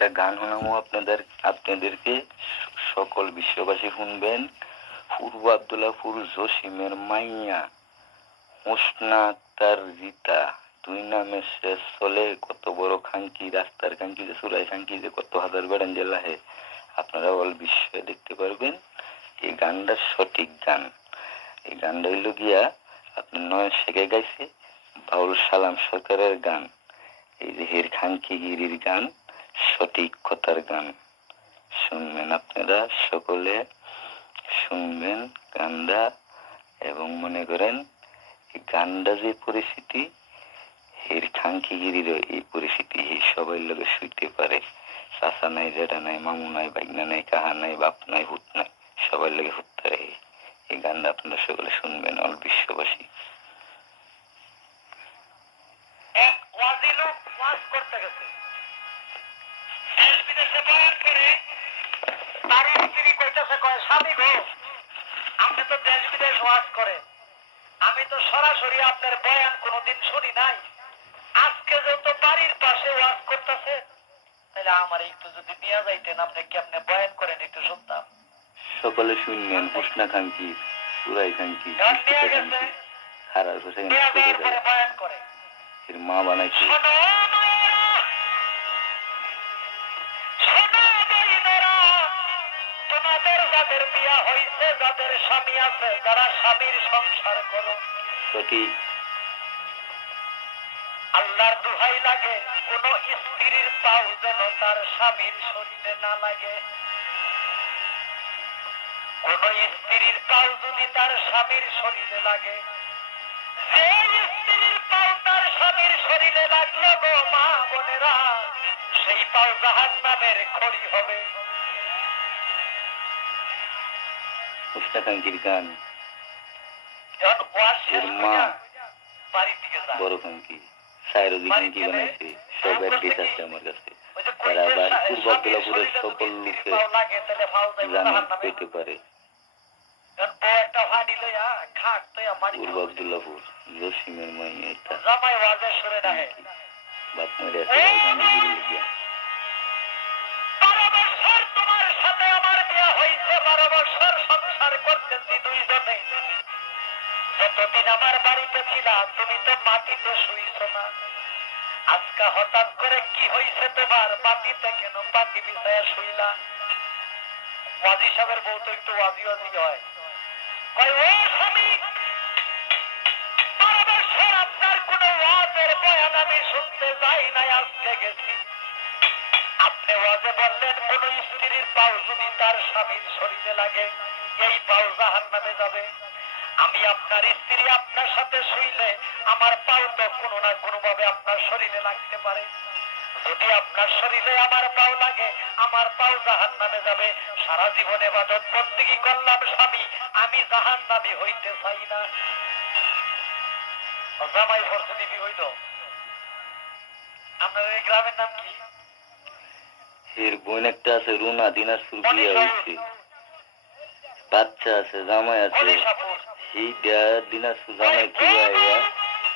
একটা গান শোনাবো আপনাদেরকে সকল বিশ্ববাসী শুনবেন। পূর্ব আব্দুল্লাহপুর জসিমের মাইয়া হোসনা আক্তার রিতা, দুই নামে শেষ চলে কত বড় খাঙ্কি, রাস্তার খাঙ্কি যে চুরাই খাঙ্কি যে কত হাজার বেড়ান জেলাহে, আপনারা অল বিশ্বে দেখতে পারবেন। এই গানটা সঠিক গান। এই গানটা হইল গিয়া আপনার নয়ন শেখে গাইছে, বাউল সালাম সরকারের গান। এই যে হের খাঙ্কিগিরির গান, সঠিক কথার গান। শুনবেন আপনারা সকলে, শুনবেন গানটা এবং মনে করেন এই গানটা যে পরিস্থিতি, এর খাঙ্কিগিরির এই পরিস্থিতি সবাই লোকে শুইতে পারে। চাচা নাই, জেঠা নাই, মামু নাই, বাইগনা নাই, কাহা নাই, বাপ নাই, হুত নাই, সবাই লোকে হুত পারে। এই গানটা আপনারা সকলে শুনবেন অল বিশ্ববাসী। আপনি তো দেশ বিদেশ ওয়াজ করেন, আমি তো সরাসরি আপনার বয়ান কোনোদিন শুনি নাই। আজকে যত বাড়ির পাশে ওয়াজ করতেছে, তাহলে আমার একটু যদি নিয়ে যাইতেন, আপনি কেমনে বয়ান করেন একটু শুনতাম। সকলে শুনবেন হোসনা খাঙ্কি, সুরাই খাঙ্কি, হারার হোসেন বয়ান করে মা বানাইছে। তোমাদের যাদের বিয়া হইছে, যাদের স্বামী আছে, যারা স্বামীর সংসার করো, সঠিক আল্লাহর দোহাই লাগে কোন স্ত্রীর পাও যেন তার স্বামীর শরীরে না লাগে। কোন স্ত্রীর পাও যদি তার স্বামীর শরীরে লাগে, যে স্ত্রীর পাও তার স্বামীর শরীরে লাগলো গো মা বোনেরা, সেই পাও জাহান্নামের খড়ি হবে। হোসনাকাঙ্ক্ষীর গান, মা বড় খাঙ্কি, সাইরুদ্দি খাঙ্কি বানাইছে, সব অ্যাড্রেস আছে আমার কাছে। তারা আবার পূর্ব আব্দুল্লাহপুরের সকল লোকে জানে পেতে পারে। পূর্ব আব্দুল্লাহপুর জসিমের মাইয়া এটা বাপ মারে আছে ওখানে গিয়ে গিয়া। 12 বছর তোমার সাথে আমার বিয়ে হয়েছে, 12 বছর সংসার করতেছি দুইজনে। যতদিন আমার বাড়িতে ছিলা তুমি তো মাটিতে শুইছ না। আজকে হঠাৎ করে কি হয়েছে তোমার, মাটিতে কেন পাটি বিছায়া শুইলা? ওয়াজি সাহেবের বউ তো একটু ওয়াজি ওয়াজি হয়, কয় ও স্বামী, 12 বছর আপনার কোন ওয়াজের বয়ান আমি শুনতে যাই নাই, আজকে গেছি। আপনি ওয়াজে বললেন কোন স্ত্রীর পাও যদি তার স্বামীর শরীরে লাগে, এই পাও জাহান্নামে যাবে। আমি আপনার স্ত্রী আপনার সাথে শুইলে আমার পাও তো কোনো না কোনো ভাবে আপনার শরীরে লাগতে পারে। যদি আপনার শরীরে আমার পাও লাগে, আমার পাও জাহান্নামে যাবে। সারা জীবনে ইবাদত বন্দেগী করলাম স্বামী, আমি জাহান্নামী হইতে চাই না। জামাই ভরসা দিবি হইল। আপনার এই গ্রামের নাম কি? এর বোন একটা আছে রুনা, দিনাজপুর বিয়ে হয়েছে, বাচ্চা আছে, জামাই আছে। সেইটা দিনাজপুর জামাই কিবা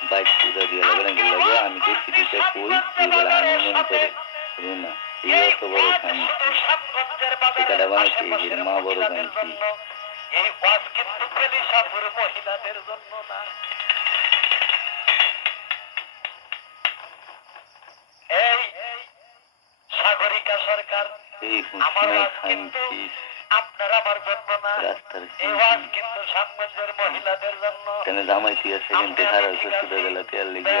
বাইক পুজা দিয়ে লাগে লাগে। আমি দেখছি দিতে কই এবার আমি মনে করে রুনা এই এত বড় খাঙ্কি, সেটা বানাইছে এর মা বড় খাঙ্কি। এই ওয়াজ কিন্তু পেলিশাপুর মহিলাদের জন্য না। এই সাগরিকা সরকার, আমার ওয়াজ কিন্তু আপনার আমার জন্য না, এই ওয়াজ কিন্তু সামগঞ্জের মহিলাদের জন্য। কেন জামাইছি আছে কিন্তু হারা শ্বশুরে গেল তেল লেগে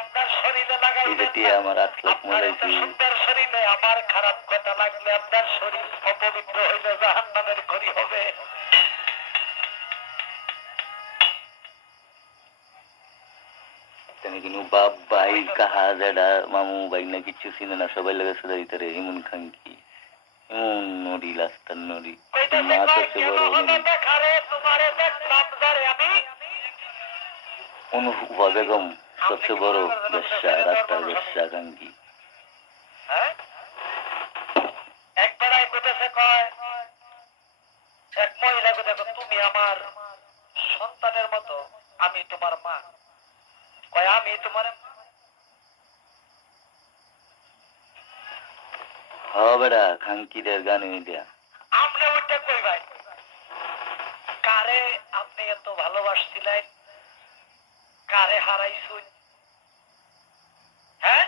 আপনার শরীরে লাগাইতে আমার 8 লাখ মলাইছি। সুন্দর শরীরে আমার খারাপ কথা লাগলে আপনার শরীর অপবিত্র হইলে জাহান্নামের খড়ি হবে। কিন্তু বাপ ভাই কাহা জেডা মামু ভাই না কিছু চিনে না, সবাই লেগে শুধু ভিতরে এমন খাঙ্কি, এমন নড়ি রাস্তার নড়ি, মা তো বড় অনুভবা বেগম সবচেয়ে বড় বেশ্যা, রাস্তার বেশ্যা খাঙ্কি। একবার আইতেছে কয় এক মহিলাকে, দেখো তুমি আমার সন্তানের মতো, আমি তোমার মা। কয় আমি তোমার বেড়া খাঙ্কিদের গান এটা আপনি ওইটা কই ভাই কারে আপনি এত ভালোবাসছিলেন কারে হারাইছুন হ্যাঁ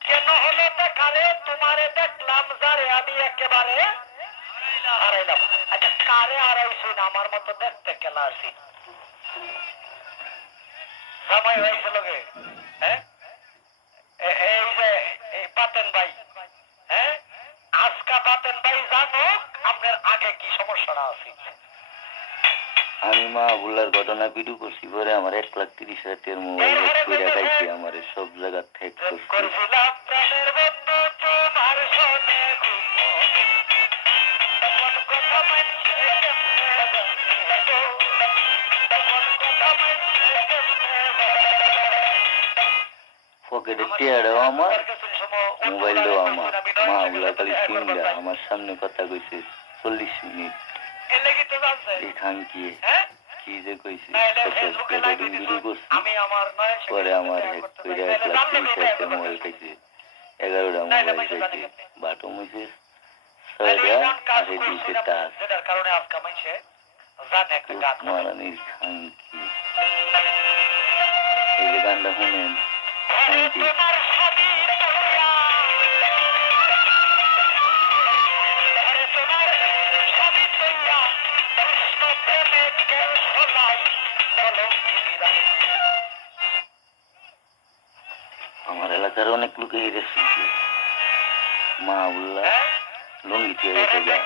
কেন হলো কারে তোমারে দেখলাম যারে আমি একেবারে হারাইলাম আচ্ছা কারে হারাইছুন আমার মতো দেখতে কেলা আছি সময় হয়েছিল গে হ্যাঁ এই যে এই পাতেন ভাই হ্যাঁ আজকা পাতেন ভাই জানো আপনার আগে কি সমস্যাটা আছে আমি মা বুল্লার ঘটনা ভিডিও করছি পরে আমার 1,30,000 মোবাইল করে খাইছি আমার সব জায়গা থেকে করছিলাম প্রাণের বন্ধু তোমার সনে তখন কথা মানছে পকেটে টিয়ারও আমার মোবাইলটাও আমার মা বুলা খালি চিন্তা আমার সামনে কথা কইছে 40 মিনিট এই খাঙ্কি কি যে কইছি ভিডিও করছি পরে আমার কইরা 1,30,000 মোবাইল খাইছে 11টা মোবাইল খাইছে বাটম হইছে 6টা আর এই 2টা টাচ যেটার কারণে আজকে মাইছে জানে একটা গান মারানির খাঙ্কি এই যে গানটা শুনেন খাঙ্কি আমার এলাকার অনেক লোকে এটা শুনছে মা উল্লাহ লঙ্গি দিয়ে গেছে যা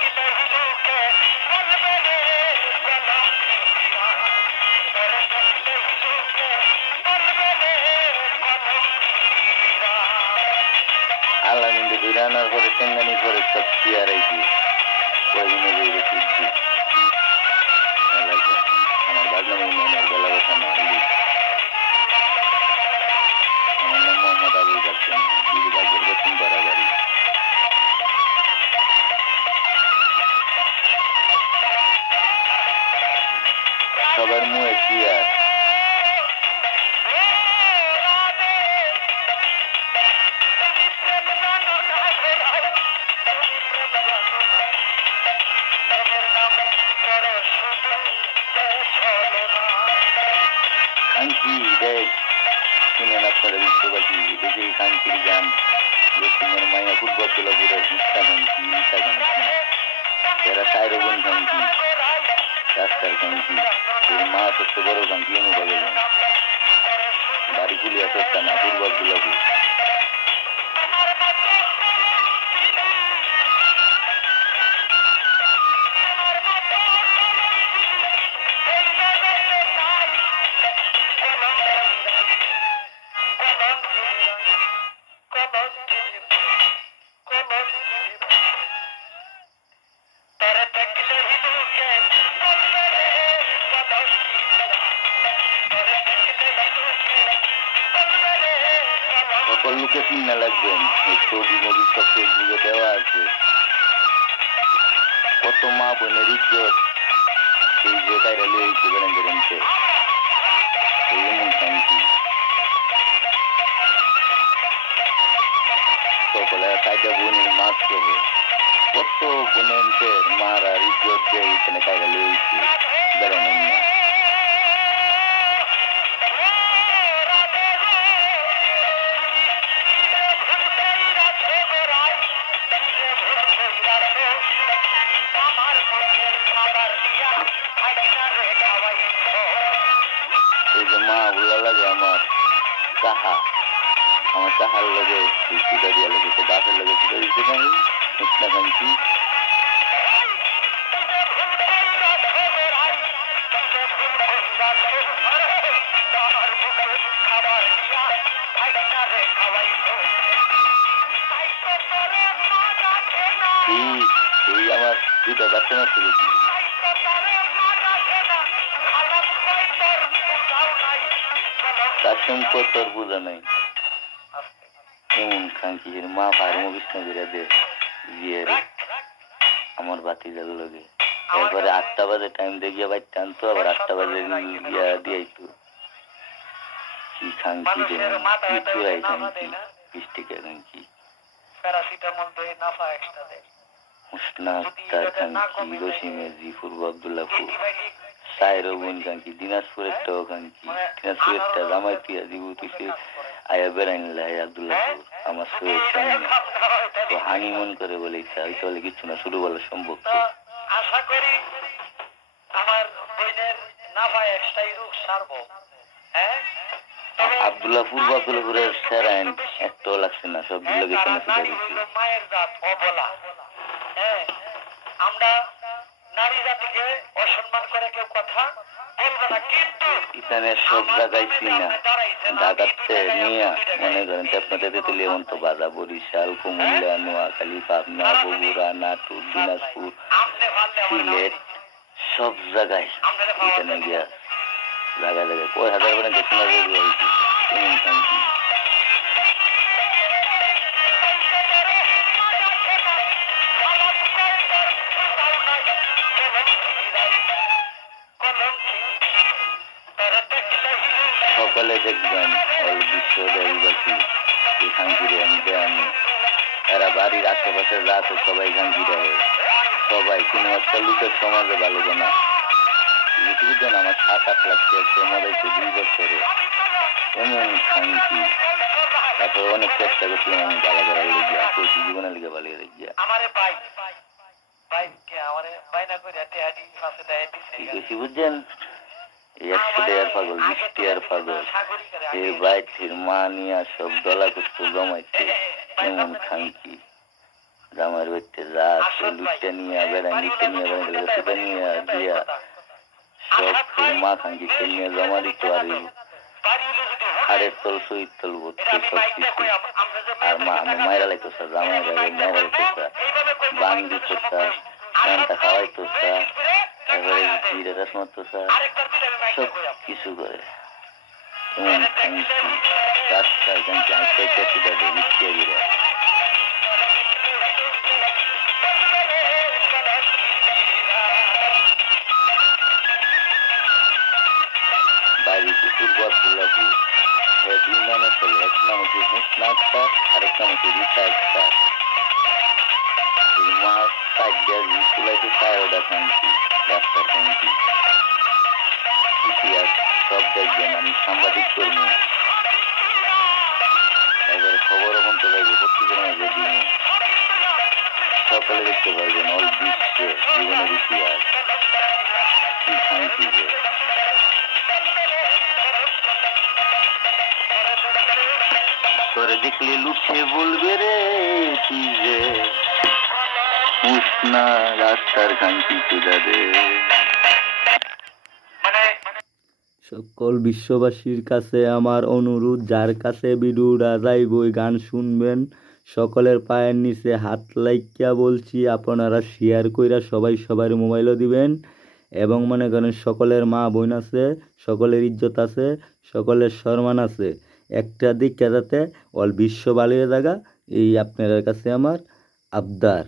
আলামিন্দে ধরে আনার পরে টেঙ্গানি করে সব চেয়ার আইছি কয়দিনে বেড়ে শিখছি এলাকা আমার বাগনা ইউনিয়নের বেলা কথা না হলি আমার নাম মোহাম্মদ আবুল কাসেম দিদি বাগের বেতন বাড়াবাড়ি সবার মুখে চেয়ার খাঙ্কি দেখ শুনেন আপনারা বিশ্ববাসী দেখে খাঙ্কির গান রসিমের মাইয়া ফুটবল তোলাপুরের মিথ্যা খাঙ্কি মিথ্যা খাঙ্কি যারা সাইরবন খাঙ্কি রাস্তার খাঙ্কি এই মা সবচেয়ে বড় খাঙ্কি অনুভবে বাড়ি কুলিয়া সস্তা না ফুটবল তোলাপুর সকল লোকে চিন্তা লাগবেন এই ছবি মুভি সব ফেসবুকে দেওয়া আছে কত মা বোনের ইজ্জত সেই যে কায়রা লিয়েছে বেড়ান বেড়ানতে এই এমন শান্তি সকলে কায়দা বোনের মাছ হবে কত বোনের মারা ইজ্জত দিয়ে এখানে কায়রা লিয়েছে বেড়ানো না এই যে মা বলা লাগে আমার চাহা আমার চাহার লাগে সুদা দিয়া লেগেছে বাপের লাগে সুদা দিতে নাই মুসনা খানকি এই আমার দুটা বাচ্চা নষ্ট করছি কাশম তোর বোঝা নাই এমন খাঙ্কি মা ফার্ম বিষ্ণু করে দে ইয়ে আমার বাতি জাল লগে এরপরে 8টা বাজে টাইম দেখিয়া বাইতে আনতো আবার 8টা বাজে ইয়া দিয়াইতো কি খাঙ্কি রে কি চুরাই খাঙ্কি বৃষ্টিকে খাঙ্কি প্যারাসিটামল দে, নাফা এক্সট্রা দে। হুসনা আক্তার খানকি, জসিমের জি, পূর্ব আবদুল্লাহপুর, এন্টিবায়োটিক সাইরো বোন খানকি, দিনাজপুরেরটাও খানকি, দিনাজপুরেরটা জামাইতিয়া জিবুতিছে আয়া বেড়াইনলাই আবদুল্লাহপুর, আমার সৈয়দ সামনে তো হানি মন করে বলে ইচ্ছা হয়তো বলে কিচ্ছু না, শুরু বলা সম্ভব তো তো। আশা করি আমার বইনের নাফা এক্সট্রাই রোগ সারবো। হ্যাঁ, তবে আবদুল্লাহপুরের স্যারাইন একটাও লাগছে না, সব দিল গেছে তারা না সেটা নারী দিচ্ছে। হইল মায়ের জাত, অবলা। হ্যাঁ, আমরা নারী জাতিকে অসম্মান করে কেউ কথা বলবো না, কিন্তু এখানে সব জায়গায় চিনা ঢাকাতে নিয়ে মনে করেন আপনাদের তেতুলি এমন তো বাধা, বরিশাল, কুমিল্লা, নোয়াখালী, পাবনা, বগুড়া, নাটোর, দিনাজপুর, সিলেট, সব জায়গায় এখানে গিয়া জায়গায় জায়গায় কয় হাজার করে শোনা যাবে কেমন শান্তি। সকালে দেখবেন ওই বিশ্ব দেশবাসী এই শান্তিরে আমি দেয়ানি, এরা বাড়ির আশেপাশে যা আছে সবাই শান্তি দেয়, সবাই কোনো একটা লোকের সমাজে ভালো না। বুঝলেন আমার 7-8 লাখ টাকা মজাইছে 2 বছরে, এমন শান্তি। তারপর অনেক চেষ্টা করছিলাম আমি ভালো করার লেগিয়া, কইছি জীবনের লিগে ভালো লেগিয়া কি কইছি বুঝছেন, এই 100 টাকার পাগল, 20 টাকার পাগল, এর বাইর ফির মা নিয়া সব ডলা কুস্তু জমাইছে, এমন শান্তি। জামার বাড়িতে যা আছে লুটটা নিয়ে বেড়াই নিতে নিয়ে বেড়াই সেটা নিয়ে দিয়া সব মা খাঙ্কি নিয়ে জমা দিত, আর হাড়ের তল শহীদ তল ভর্তি সব কিছু। আর মা আমার মায়েরা লাইতেছে, জামাই মায়েরা লাইতেছে, বান দিতেছে, ধানটা খাওয়াইতেছে, তারপরে জিরে রস মারতেছে, সব কিছু করে এমন খাঙ্কি। রাস্তায় খাঙ্কি আস্তে আস্তে সেটা বিক্রিয়া দিলে বাড়িতে পূর্ব আবদুল্লাহপুর, সে 2 নামে চলে, এক নাম হচ্ছে হুসনা আক্তার, আরেক নাম হচ্ছে রীতা আক্তার। মাস 4 জুলাইতে 4টা শান্তি, রাস্তার শান্তি, ইতিহাস সব দেখবেন। আমি সাংবাদিক কর্মী, এবারে খবর এখন তো যাইবে পত্রিকার মাঝে দিন সকালে দেখতে পারবেন অল বিশ্বে জীবনের ইতিহাস কি শান্তি যে। তোরে দেখলে লুটে বলবে রে তুই যে উষ্ণা রাস্তার শান্তি তুলে দে। সকল বিশ্ববাসীর কাছে আমার অনুরোধ, যার কাছে ভিডিওটা যাইবই গান শুনবেন, সকলের পায়ের নিচে হাত লাইকা বলছি আপনারা শেয়ার কইরা সবাই সবার মোবাইলও দিবেন, এবং মনে করেন সকলের মা বোন আছে, সকলের ইজ্জত আছে, সকলের সম্মান আছে, একটা দিক যাতে অল বিশ্ব বালিয়ে জায়গা, এই আপনাদের কাছে আমার আবদার।